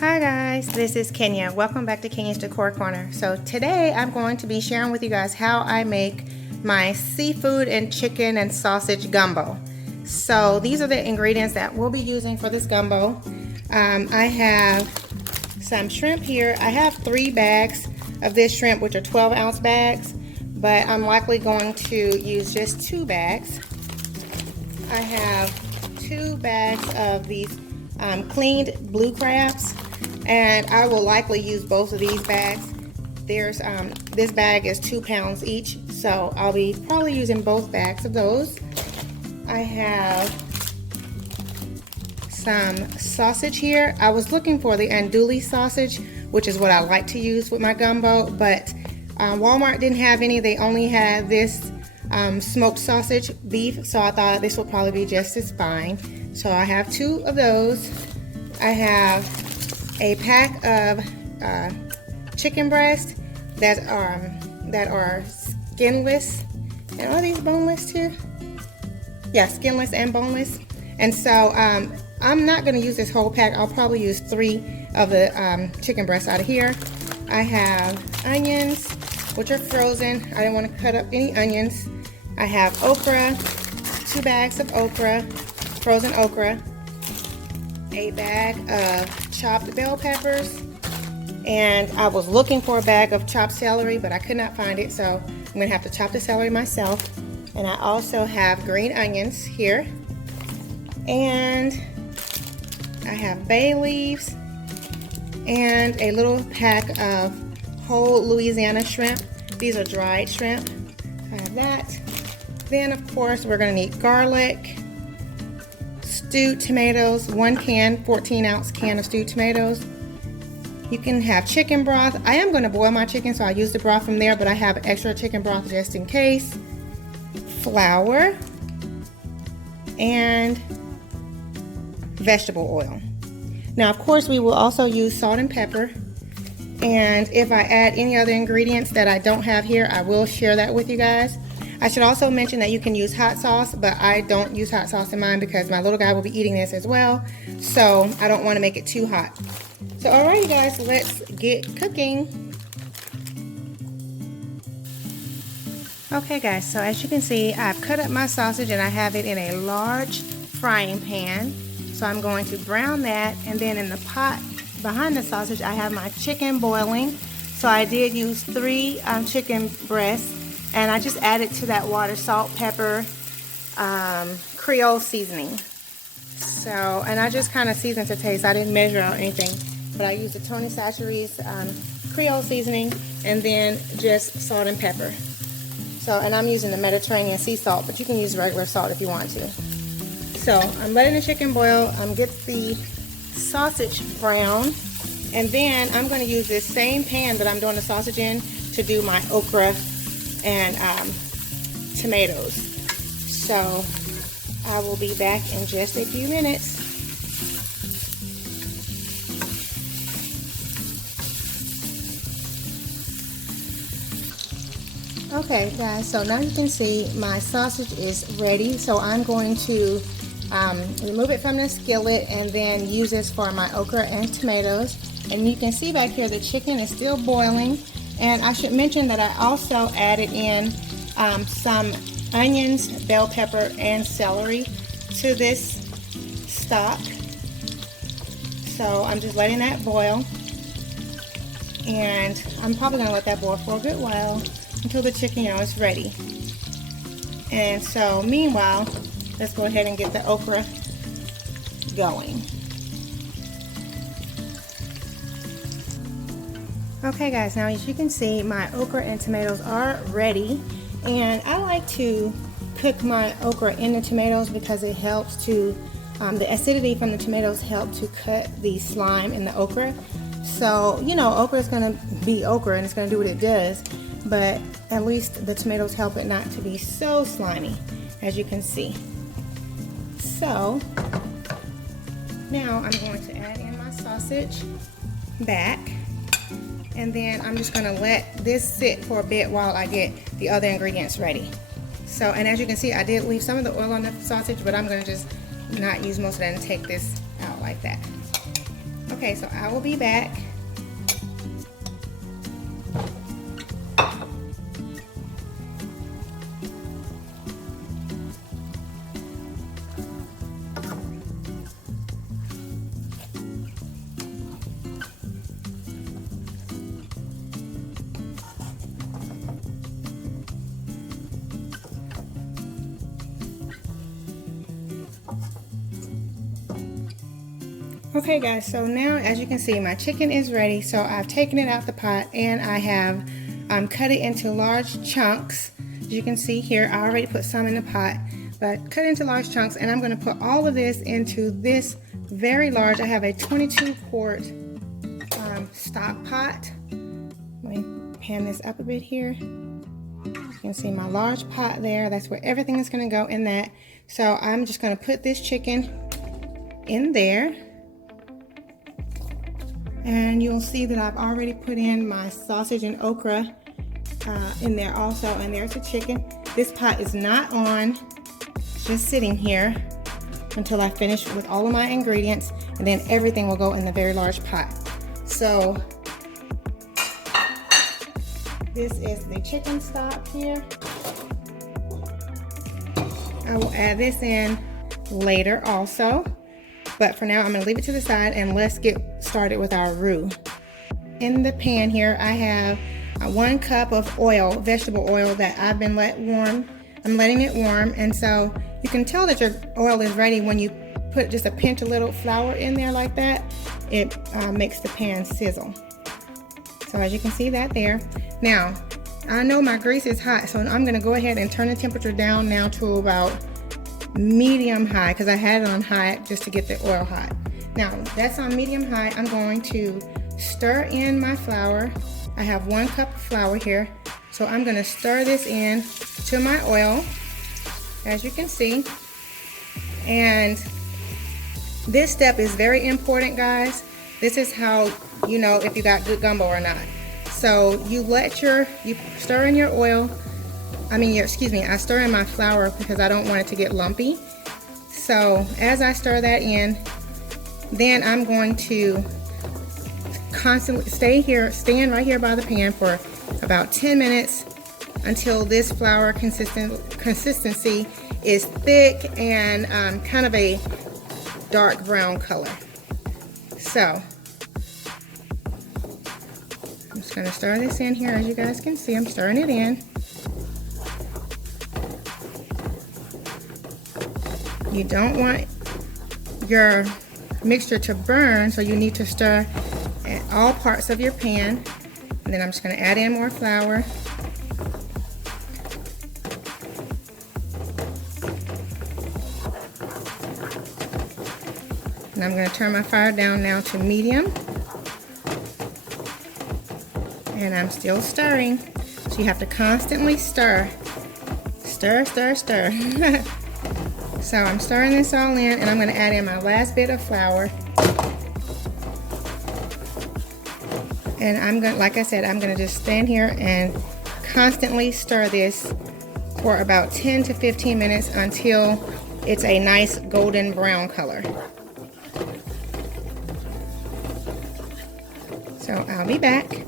Hi guys, this is Kenya. Welcome back to Kenya's Decor Corner. So today I'm going to be sharing with you guys how I make my seafood and chicken and sausage gumbo. So these are the ingredients that we'll be using for this gumbo. I have some shrimp here. I have 3 bags of this shrimp, which are 12-ounce bags, but I'm likely going to use just 2 bags. I have 2 bags of these cleaned blue crabs, and I will likely use both of these bags. There's this bag is 2 pounds each, so I'll be probably using both bags of those. I have some sausage here. I was looking for the andouille sausage, which is what I like to use with my gumbo, but Walmart didn't have any. They only had this smoked sausage beef, so I thought this would probably be just as fine. So I have 2 of those. I have a pack of chicken breasts that are skinless. And are these boneless too? Yeah, skinless and boneless. And so I'm not going to use this whole pack. I'll probably use 3 of the chicken breasts out of here. I have onions, which are frozen. I didn't want to cut up any onions. I have okra, 2 bags of okra, frozen okra, a bag of chopped bell peppers, and I was looking for a bag of chopped celery, but I could not find it, so I'm going to have to chop the celery myself. And I also have green onions here, and I have bay leaves, and a little pack of whole Louisiana shrimp. These are dried shrimp. I have that. Then, of course, we're going to need garlic, stewed tomatoes, 1 can, 14-ounce can of stewed tomatoes. You can have chicken broth. I am going to boil my chicken, so I'll use the broth from there, but I have extra chicken broth just in case. Flour and vegetable oil. Now, of course, we will also use salt and pepper. And if I add any other ingredients that I don't have here, I will share that with you guys. I should also mention that you can use hot sauce, but I don't use hot sauce in mine because my little guy will be eating this as well. So I don't want to make it too hot. So alrighty guys, let's get cooking. Okay guys, so as you can see, I've cut up my sausage and I have it in a large frying pan. So I'm going to brown that, and then in the pot behind the sausage I have my chicken boiling. So I did use 3 chicken breasts, and I just added to that water salt, pepper, Creole seasoning. So, and I just kind of seasoned to taste. I didn't measure out anything, but I used the Tony Chachere's Creole seasoning, and then just salt and pepper. So, and I'm using the Mediterranean sea salt, but you can use regular salt if you want to. So I'm letting the chicken boil, get the sausage brown, and then I'm going to use this same pan that I'm doing the sausage in to do my okra and tomatoes. So I will be back in just a few minutes. Okay guys, so now you can see my sausage is ready. So I'm going to remove it from the skillet and then use this for my okra and tomatoes. And you can see back here the chicken is still boiling. And I should mention that I also added in some onions, bell pepper, and celery to this stock. So I'm just letting that boil. And I'm probably going to let that boil for a good while until the chicken, is ready. And so meanwhile, let's go ahead and get the okra going. Okay guys, now as you can see, my okra and tomatoes are ready, and I like to cook my okra in the tomatoes because it helps to, the acidity from the tomatoes help to cut the slime in the okra. So, okra is going to be okra and it's going to do what it does, but at least the tomatoes help it not to be so slimy, as you can see. So, now I'm going to add in my sausage back. And then I'm just going to let this sit for a bit while I get the other ingredients ready. So, and as you can see, I did leave some of the oil on the sausage, but I'm going to just not use most of that and take this out like that. Okay, so I will be back. Okay guys, so now as you can see, my chicken is ready. So I've taken it out the pot and I have cut it into large chunks. As you can see here, I already put some in the pot, but cut it into large chunks, and I'm going to put all of this into this very large. I have a 22 quart stock pot. Let me pan this up a bit here. You can see my large pot there. That's where everything is going to go in that. So I'm just going to put this chicken in there. And you'll see that I've already put in my sausage and okra in there also. And there's the chicken. This pot is not on. It's just sitting here until I finish with all of my ingredients. And then everything will go in the very large pot. So this is the chicken stock here. I will add this in later also. But for now, I'm going to leave it to the side and let's get started with our roux. In the pan here, I have 1 cup of oil, vegetable oil that I've been warm. I'm letting it warm, and so you can tell that your oil is ready when you put just a pinch of little flour in there like that. It makes the pan sizzle. So as you can see that there. Now, I know my grease is hot, so I'm going to go ahead and turn the temperature down now to about medium high, because I had it on high just to get the oil hot. Now that's on medium high. I'm going to stir in my flour. I have 1 cup of flour here, so I'm going to stir this in to my oil, as you can see. And this step is very important, guys. This is how you know if you got good gumbo or not. So you stir in your oil. I stir in my flour because I don't want it to get lumpy. So as I stir that in, then I'm going to constantly stand right here by the pan for about 10 minutes until this flour consistency is thick and kind of a dark brown color. So I'm just going to stir this in here. As you guys can see, I'm stirring it in. You don't want your mixture to burn, so you need to stir at all parts of your pan. And then I'm just going to add in more flour. And I'm going to turn my fire down now to medium. And I'm still stirring. So you have to constantly stir. Stir, stir, stir. So I'm stirring this all in, and I'm going to add in my last bit of flour. And I'm going, like I said, I'm going to just stand here and constantly stir this for about 10 to 15 minutes until it's a nice golden brown color. So I'll be back.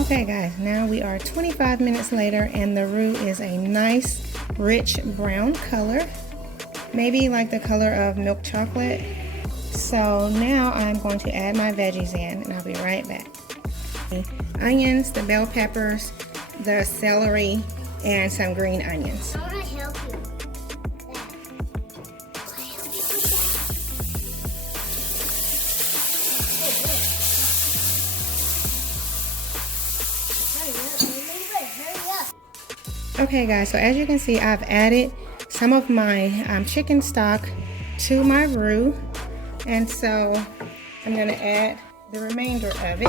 Okay guys, now we are 25 minutes later and the roux is a nice rich brown color, maybe like the color of milk chocolate. So now I'm going to add my veggies in, and I'll be right back. The onions, the bell peppers, the celery, and some green onions. I want to help you. Okay guys, so as you can see, I've added some of my chicken stock to my roux, and so I'm going to add the remainder of it.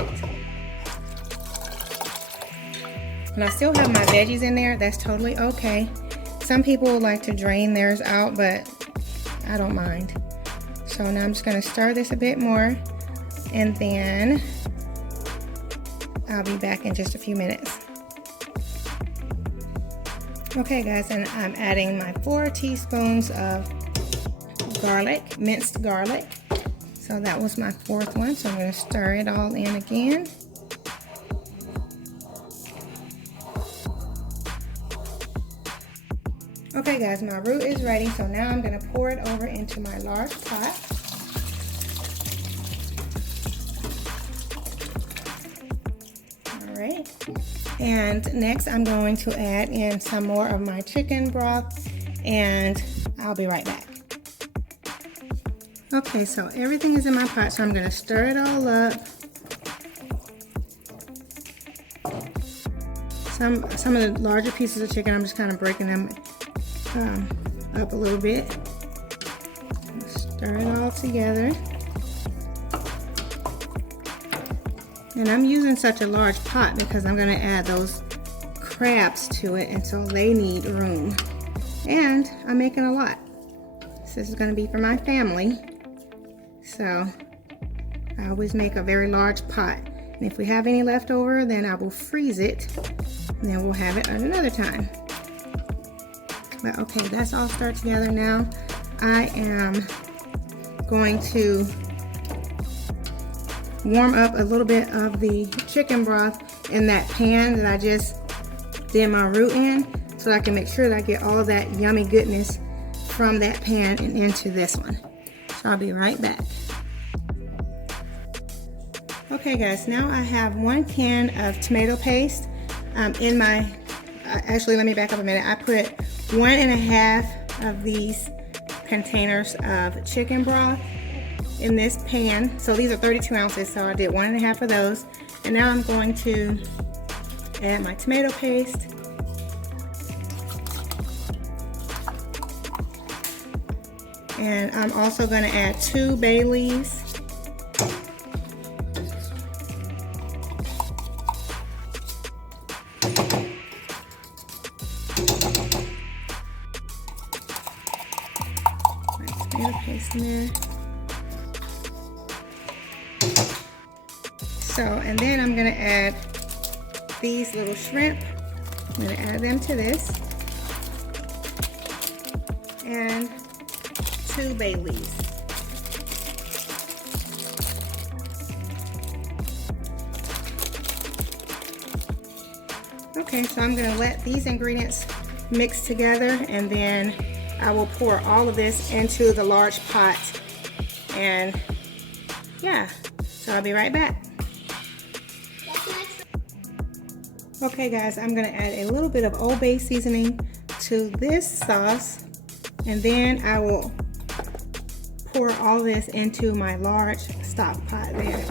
And I still have my veggies in there. That's totally okay. Some people like to drain theirs out, but I don't mind. So now I'm just going to stir this a bit more, and then I'll be back in just a few minutes. Okay guys, and I'm adding my 4 teaspoons of garlic, minced garlic. So that was my 4th one, so I'm going to stir it all in again. Okay guys, my roux is ready, so now I'm going to pour it over into my large pot. Alright, and next I'm going to add in some more of my chicken broth, and I'll be right back. Okay, so everything is in my pot, so I'm going to stir it all up. Some of the larger pieces of chicken, I'm just kind of breaking them up a little bit. Stir it all together. And I'm using such a large pot because I'm going to add those crabs to it, and so they need room. And I'm making a lot. So this is going to be for my family. So I always make a very large pot. And if we have any left over, then I will freeze it. And then we'll have it at another time. But okay, that's all stirred together now. I am going to warm up a little bit of the chicken broth in that pan that I just did my roux in, so I can make sure that I get all that yummy goodness from that pan and into this one. So I'll be right back. Okay guys, now I have 1 can of tomato paste in my, actually let me back up a minute. I put 1.5 of these containers of chicken broth in this pan. So these are 32 ounces, so I did 1.5 of those. And now I'm going to add my tomato paste. And I'm also going to add 2 bay leaves. Tomato paste in there. So, and then I'm going to add these little shrimp. I'm going to add them to this. And 2 bay leaves. Okay, so I'm going to let these ingredients mix together, and then I will pour all of this into the large pot. And yeah, so I'll be right back. Okay guys, I'm going to add a little bit of Old Bay seasoning to this sauce, and then I will pour all this into my large stock pot there.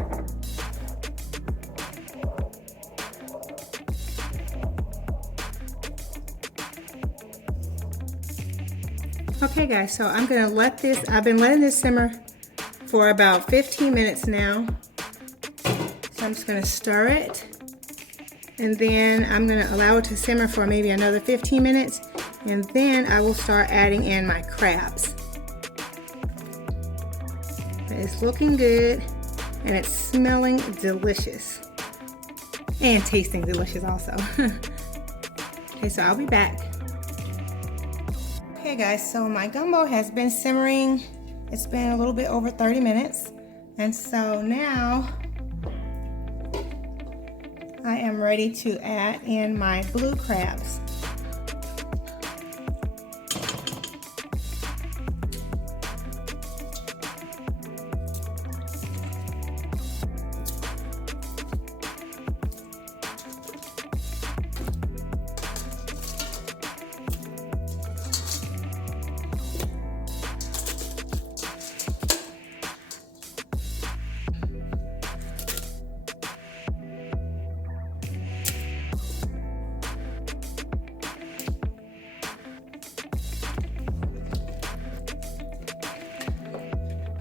Okay guys, so I'm going to let this, I've been letting this simmer for about 15 minutes now. So I'm just going to stir it, and then I'm going to allow it to simmer for maybe another 15 minutes, and then I will start adding in my crabs. It's looking good, and it's smelling delicious, and tasting delicious also. Okay, so I'll be back. Okay guys, so my gumbo has been simmering. It's been a little bit over 30 minutes, and so now I am ready to add in my blue crabs.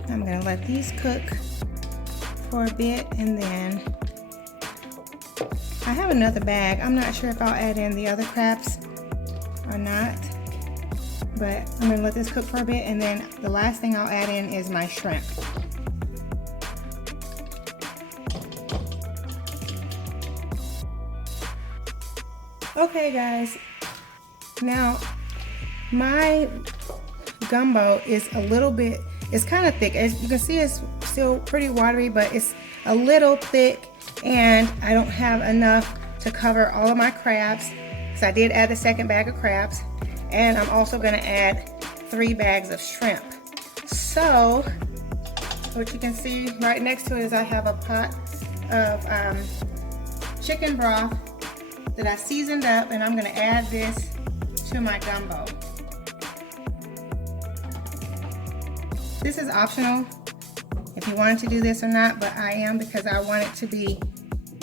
I'm gonna let these cook for a bit, and then I have another bag. I'm not sure if I'll add in the other crabs or not, but I'm gonna let this cook for a bit, and then the last thing I'll add in is my shrimp. Okay guys, now my gumbo is a little bit, it's kind of thick. As you can see, it's still pretty watery, but it's a little thick, and I don't have enough to cover all of my crabs. So I did add the second bag of crabs, and I'm also gonna add 3 bags of shrimp. So what you can see right next to it is I have a pot of chicken broth that I seasoned up, and I'm gonna add this to my gumbo. This is optional if you wanted to do this or not, but I am, because I want it to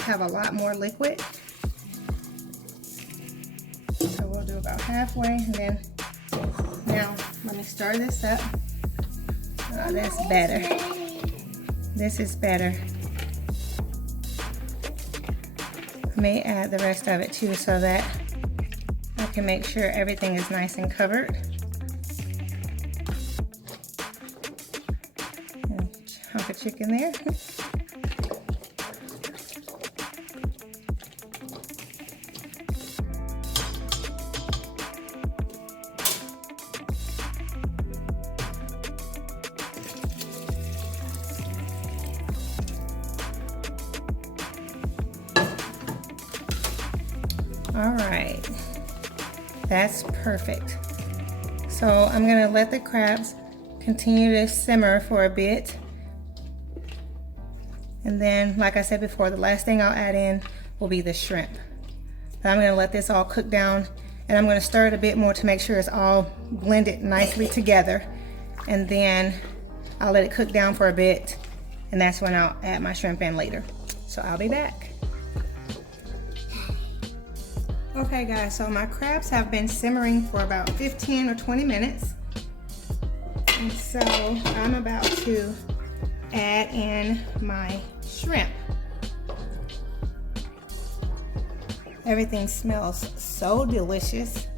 have a lot more liquid. So we'll do about halfway, and then now let me stir this up. Oh, that's better. This is better. I may add the rest of it too, so that I can make sure everything is nice and covered. And chunk of chicken there. All right, that's perfect. So I'm gonna let the crabs continue to simmer for a bit. And then, like I said before, the last thing I'll add in will be the shrimp. But I'm gonna let this all cook down, and I'm gonna stir it a bit more to make sure it's all blended nicely together. And then I'll let it cook down for a bit, and that's when I'll add my shrimp in later. So I'll be back. Okay guys, so my crabs have been simmering for about 15 or 20 minutes. And so I'm about to add in my shrimp. Everything smells so delicious.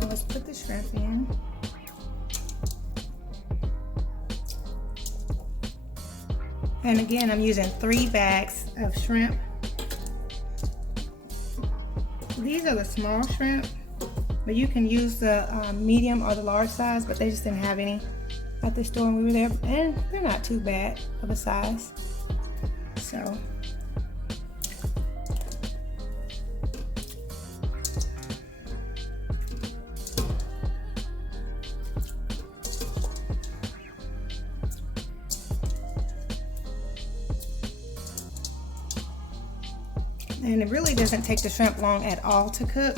Let's put the shrimp in. And again, I'm using 3 bags of shrimp. These are the small shrimp, but you can use the medium or the large size, but they just didn't have any at the store when we were there, and they're not too bad of a size. So and it really doesn't take the shrimp long at all to cook.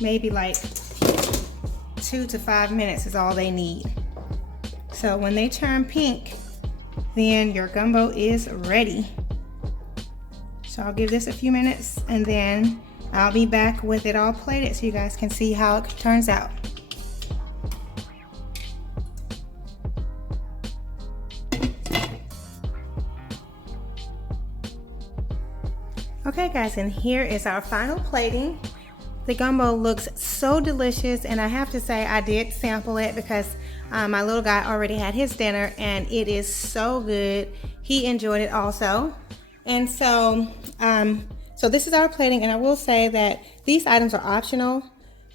Maybe like 2 to 5 minutes is all they need. So when they turn pink, then your gumbo is ready. So I'll give this a few minutes, and then I'll be back with it all plated so you guys can see how it turns out. Okay guys, and here is our final plating. The gumbo looks so delicious, and I have to say I did sample it because my little guy already had his dinner, and it is so good. He enjoyed it also. And so so this is our plating, and I will say that these items are optional.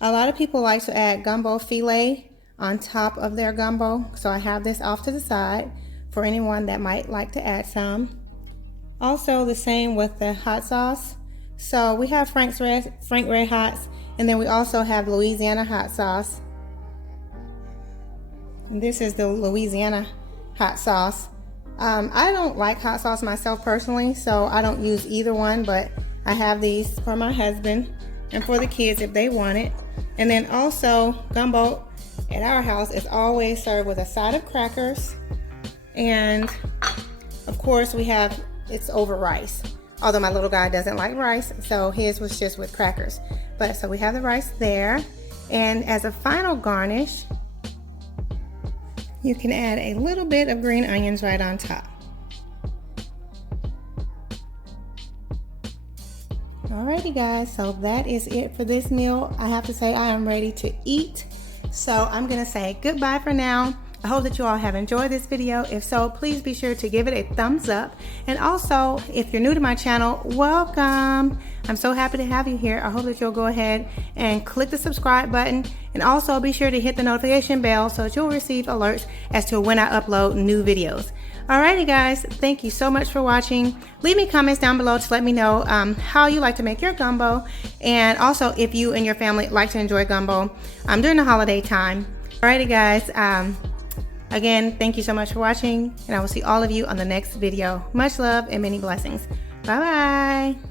A lot of people like to add gumbo filet on top of their gumbo, so I have this off to the side for anyone that might like to add some. Also the same with the hot sauce. So we have Frank Red Hots, and then we also have Louisiana hot sauce. And this is the Louisiana hot sauce. I don't like hot sauce myself personally, so I don't use either one, but I have these for my husband and for the kids if they want it. And then also, gumbo at our house is always served with a side of crackers, and of course it's over rice. Although my little guy doesn't like rice, so his was just with crackers. But so we have the rice there, and as a final garnish, you can add a little bit of green onions right on top. Alrighty guys, so that is it for this meal. I have to say I am ready to eat. So I'm gonna say goodbye for now. I hope that you all have enjoyed this video. If so, please be sure to give it a thumbs up. And also, if you're new to my channel, welcome. I'm so happy to have you here. I hope that you'll go ahead and click the subscribe button. And also be sure to hit the notification bell so that you'll receive alerts as to when I upload new videos. Alrighty guys, thank you so much for watching. Leave me comments down below to let me know how you like to make your gumbo. And also if you and your family like to enjoy gumbo during the holiday time. Alrighty guys, again, thank you so much for watching, and I will see all of you on the next video. Much love and many blessings. Bye bye.